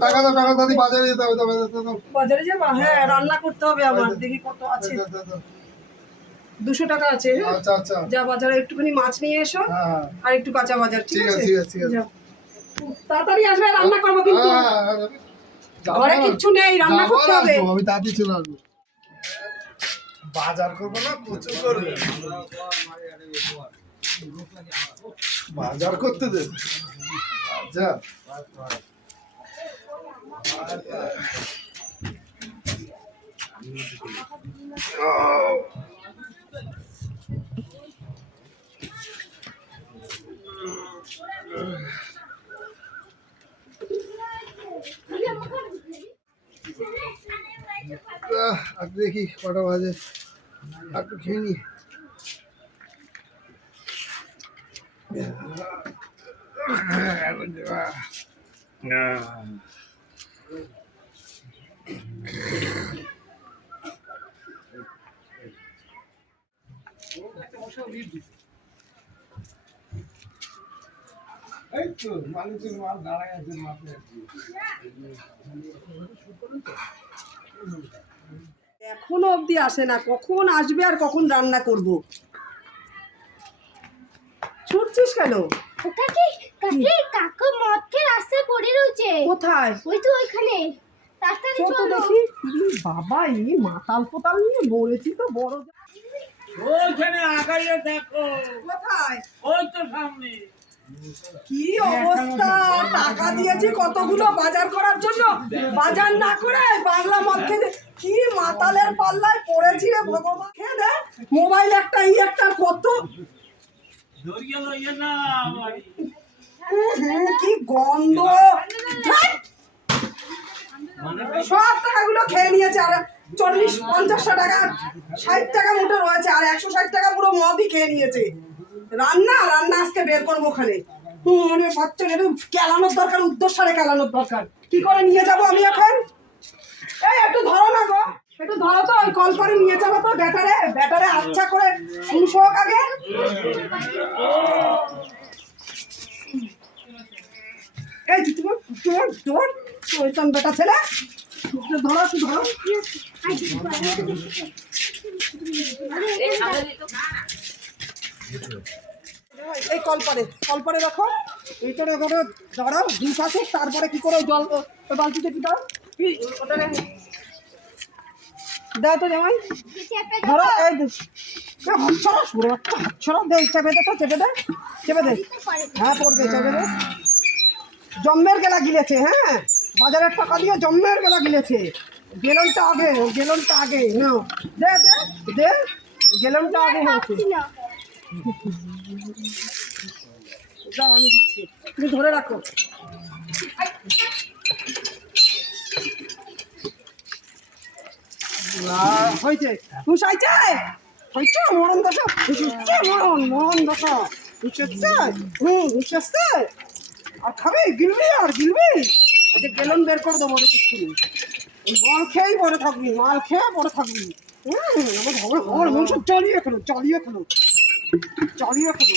টাকা দাও টাকা দাদি বাজারে যেতে হবে। বাজারে যাবা হ্যাঁ রান্না করতে হবে আবার দেখি কত আছে। দুশো টাকা আছে হ্যাঁ? আচ্ছা আচ্ছা যা বাজারে একটুখানি মাছ নিয়ে এসো হ্যাঁ। আর একটু কাঁচা বাজার ঠিক আছে ঠিক। তাড়াতাড়ি আসবে রান্না করব কিন্তু হ্যাঁ। যাব ঘরে কিচ্ছু নেই রান্না করতে হবে আমি তাড়াতাড়ি চলে আসব বাজার করব না প্রচুর করবে বাজার করতে দে আচ্ছা আর দেখি কটা বাজে আর খেয়ে নি এই তো মাল দাঁড়ায় আছে এখনও অবধি আসে না, কখন আসবে আর কখন রান্না করব? ছুটছিস কেন? কাকি কাকি কাকু মদ খেয়ে রাস্তায় পড়ে রয়েছে। কোথায়? ওই তো ওইখানে। তাড়াতাড়ি চল চলো। দেখি। বাবা এই মাতাল পোতাল নিয়ে মরেছি তো বড় ওইখানে আগাইয়ে দেখো। কোথায়? ওই তো সামনে। কি অবস্থা? টাকা দিয়েছি কতগুলো বাজার করার জন্য। বাজার না করে বাংলা মদ খেতে কি মাতালের পাল্লায় পড়েছি রে ভগবান। খেয়ে দে মোবাইল একটা ই একটা কত ধরিয়ে লইয়ে না বাড়ি। হুম, কি গন্ধ। সব টাকাগুলো খেয়ে নিয়েছে, আর চল্লিশ, পঞ্চাশটা টাকা, ষাট টাকা মুঠো রয়েছে, আর একশো ষাট টাকা পুরো মদই খেয়ে নিয়েছে। রান্না রান্না আজকে বের করব ওখানে। মানে বাচ্চা একটু কেলানোর দরকার, উদ্দেশ্যে কেলানোর দরকার। কি করে নিয়ে যাব আমি এখন? এই, একটু ধরো না গো। একটু ধরো তো, ওই কল করে নিয়ে যাব তো ব্যাটারে। ব্যাটারে আচ্ছা করে শুনশো হোক আগে। এই তোমার তোর তোর শয়তান বেটা ছেলে। ধরো ধরো। এই কলপারে কলপারে রাখো এইটারে এবারে দাঁড়াও, দুই পাশে, তারপরে কি করে, জল বালতিতে কি দাও? ওটা দাও তো জামাই। ধরো, এই ছড়া সরে দে, চেপে দে তো, চেপে দে চেপে দে। হ্যাঁ পড়বে, চেপে দে। জম্মের গেলা গিলেছে হ্যাঁ? বাজারের টাকা দিয়ে জম্মের গেলা গিলেছে। গেলনটা আগে গেলনটা আগে না দে দে, গেলনটা আগে হয়েছে। যাও, আমি দিচ্ছি। তুমি ধরে রাখো। হয়েছে আইছে হয়েছে মরণ দশা হুশ মরণ মরণ দশা হচ্ছে হুম হুশ আর খাবি? গিলবি আর গিলবি? আচ্ছা গেলন বের করে দেবো রে কিছু মাল খেয়েই পরে থাকবি, মাল খেয়ে পরে থাকবি। হুম, আমার আমার আমার মন সব চালিয়ে খেলো চালিয়ে খেলো চালিয়ে খেলো